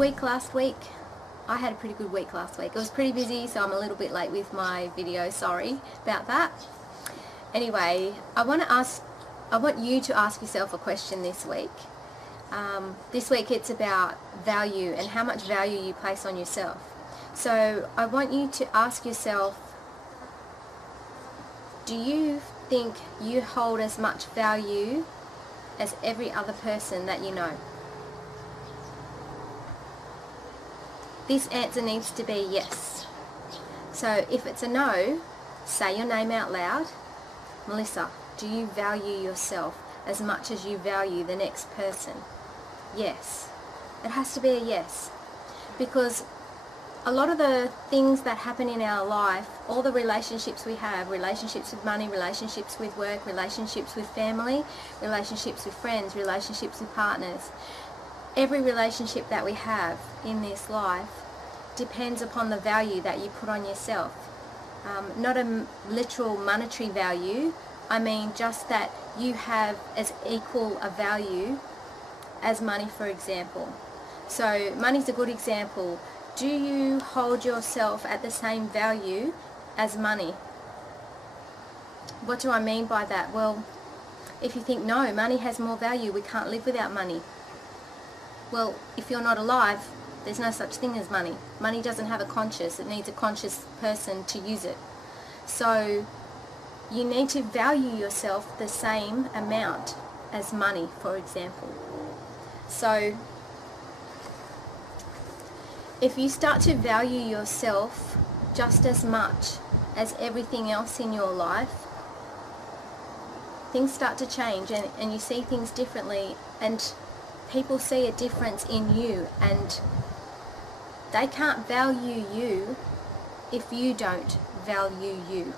week last week? I had a pretty good week last week. It was pretty busy, so I'm a little bit late with my video. Sorry about that. Anyway, I want you to ask yourself a question this week. This week it's about value and how much value you place on yourself. So I want you to ask yourself, do you think you hold as much value as every other person that you know? This answer needs to be yes. So if it's a no, say your name out loud. Melissa, do you value yourself as much as you value the next person? Yes. It has to be a yes. Because a lot of the things that happen in our life, all the relationships we have, relationships with money, relationships with work, relationships with family, relationships with friends, relationships with partners, every relationship that we have in this life depends upon the value that you put on yourself. Not a literal monetary value, I mean just that you have as equal a value as money, for example. So money's a good example. Do you hold yourself at the same value as money? What do I mean by that? Well, if you think, no, money has more value, we can't live without money. Well, if you're not alive, there's no such thing as money. Money doesn't have a conscience. It needs a conscious person to use it. So you need to value yourself the same amount as money, for example. So if you start to value yourself just as much as everything else in your life, things start to change and you see things differently, and people see a difference in you, and they can't value you if you don't value you.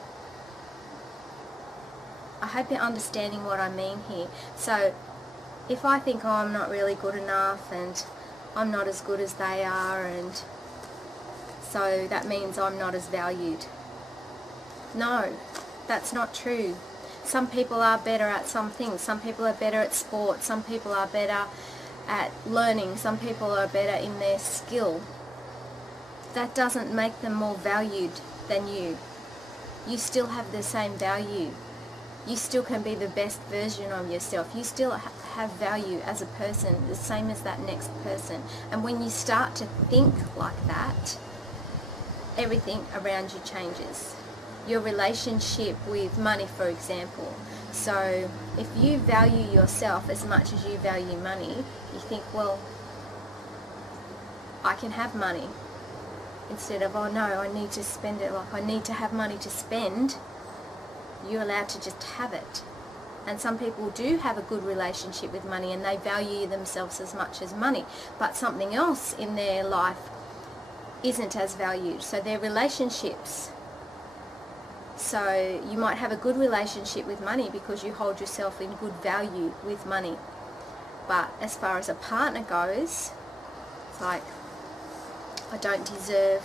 I hope you're understanding what I mean here. So if I think, oh, I'm not really good enough and I'm not as good as they are, and so that means I'm not as valued. No, that's not true. Some people are better at some things. Some people are better at sport. Some people are better at learning. Some people are better in their skill. That doesn't make them more valued than you. You still have the same value. You still can be the best version of yourself. You still have value as a person, the same as that next person. And when you start to think like that, everything around you changes. Your relationship with money, for example. So if you value yourself as much as you value money, you think, well, I can have money. Instead of, oh no, I need to spend it, like I need to have money to spend. You're allowed to just have it. And some people do have a good relationship with money and they value themselves as much as money, but something else in their life isn't as valued. So their relationships. So you might have a good relationship with money because you hold yourself in good value with money. But as far as a partner goes, it's like, I don't deserve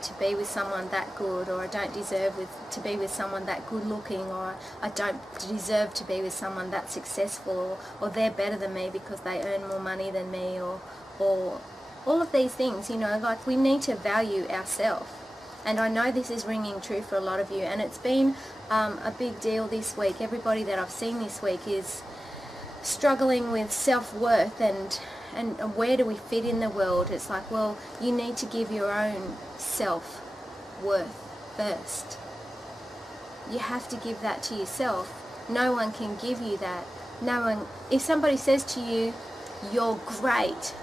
to be with someone that good, or I don't deserve to be with someone that good looking, or I don't deserve to be with someone that successful, or they're better than me because they earn more money than me, or all of these things, you know, like we need to value ourselves. And I know this is ringing true for a lot of you, and it's been a big deal this week. Everybody that I've seen this week is struggling with self-worth and where do we fit in the world. It's like, well, you need to give your own self-worth first. You have to give that to yourself. No one can give you that. No one. If somebody says to you, you're great,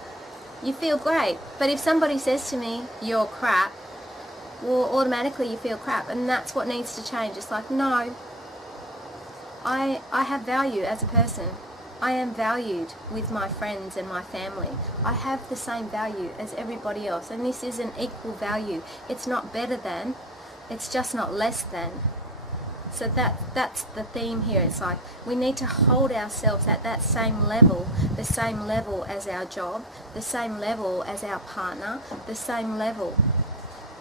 you feel great. But if somebody says to me, you're crap, well, automatically you feel crap, and that's what needs to change. It's like, no, I have value as a person. I am valued with my friends and my family. I have the same value as everybody else, and this is an equal value. It's not better than, it's just not less than. So that's the theme here. It's like we need to hold ourselves at that same level, the same level as our job, the same level as our partner, the same level.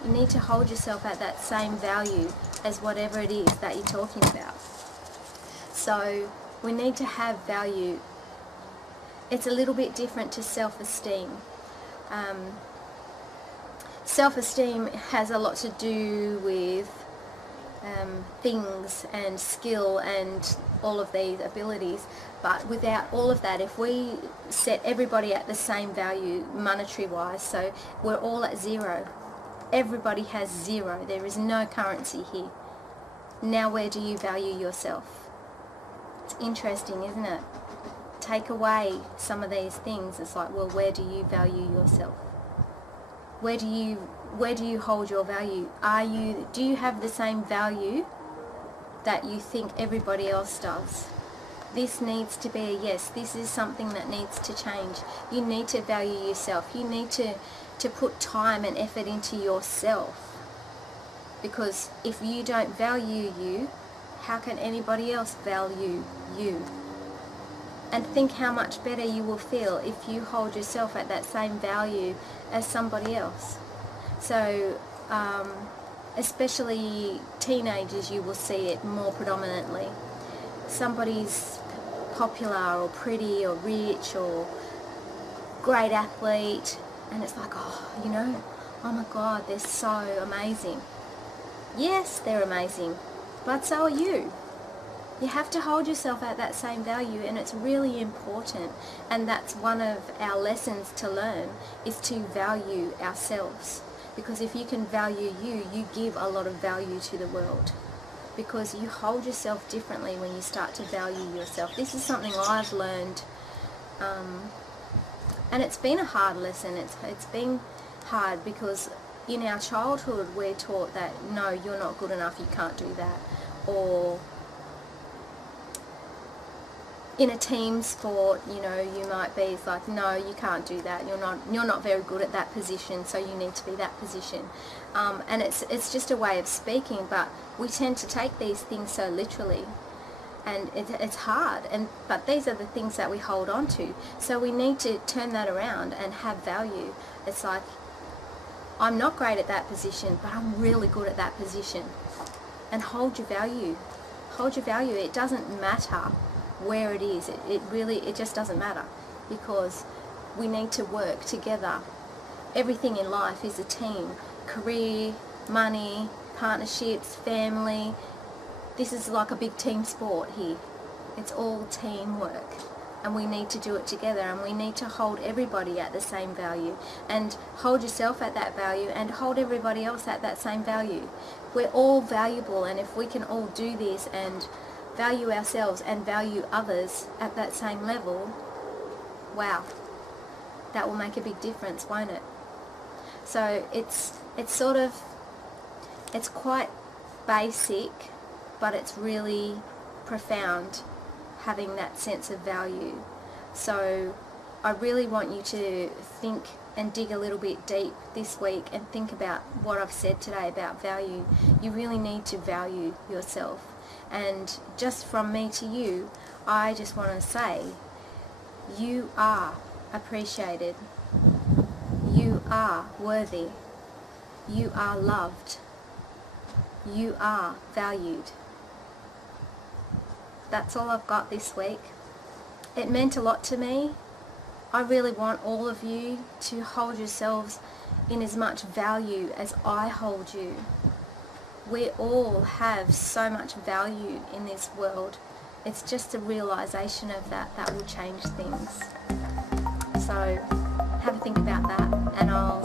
You need to hold yourself at that same value as whatever it is that you're talking about. So we need to have value. It's a little bit different to self-esteem. Self-esteem has a lot to do with things and skill and all of these abilities, but without all of that, if we set everybody at the same value monetary wise, so we're all at zero, everybody has zero, there is no currency here. Now where do you value yourself? It's interesting, isn't it? Take away some of these things, it's like, well, where do you value yourself? Where do you hold your value? Do you have the same value that you think everybody else does? This needs to be a yes. This is something that needs to change. You need to value yourself. You need to put time and effort into yourself. Because if you don't value you, how can anybody else value you? And think how much better you will feel if you hold yourself at that same value as somebody else. So, especially teenagers, you will see it more predominantly. Somebody's popular or pretty or rich or great athlete, and it's like, oh my God, they're so amazing. Yes, they're amazing, but so are you. You have to hold yourself at that same value, and it's really important, and that's one of our lessons to learn, is to value ourselves. Because if you can value you, you give a lot of value to the world, because you hold yourself differently when you start to value yourself. This is something I've learned, and it's been a hard lesson. It's been hard because in our childhood we're taught that, no, you're not good enough, you can't do that. Or in a team sport, you might be, it's like, no, you can't do that. You're not very good at that position, so you need to be that position. And it's just a way of speaking, but we tend to take these things so literally, and it's hard. But these are the things that we hold on to. So we need to turn that around and have value. It's like, I'm not great at that position, but I'm really good at that position. And hold your value. Hold your value. It doesn't matter where it is. It just doesn't matter, because we need to work together. Everything in life is a team. Career, money, partnerships, family. This is like a big team sport here. It's all teamwork, and we need to do it together, and we need to hold everybody at the same value, and hold yourself at that value, and hold everybody else at that same value. We're all valuable, and if we can all do this and value ourselves and value others at that same level, wow, that will make a big difference, won't it? So it's quite basic, but it's really profound, having that sense of value. So I really want you to think and dig a little bit deep this week and think about what I've said today about value. You really need to value yourself. And just from me to you, I just want to say, you are appreciated. You are worthy. You are loved. You are valued. That's all I've got this week. It meant a lot to me. I really want all of you to hold yourselves in as much value as I hold you. We all have so much value in this world. It's just a realization of that will change things. So have a think about that, and I'll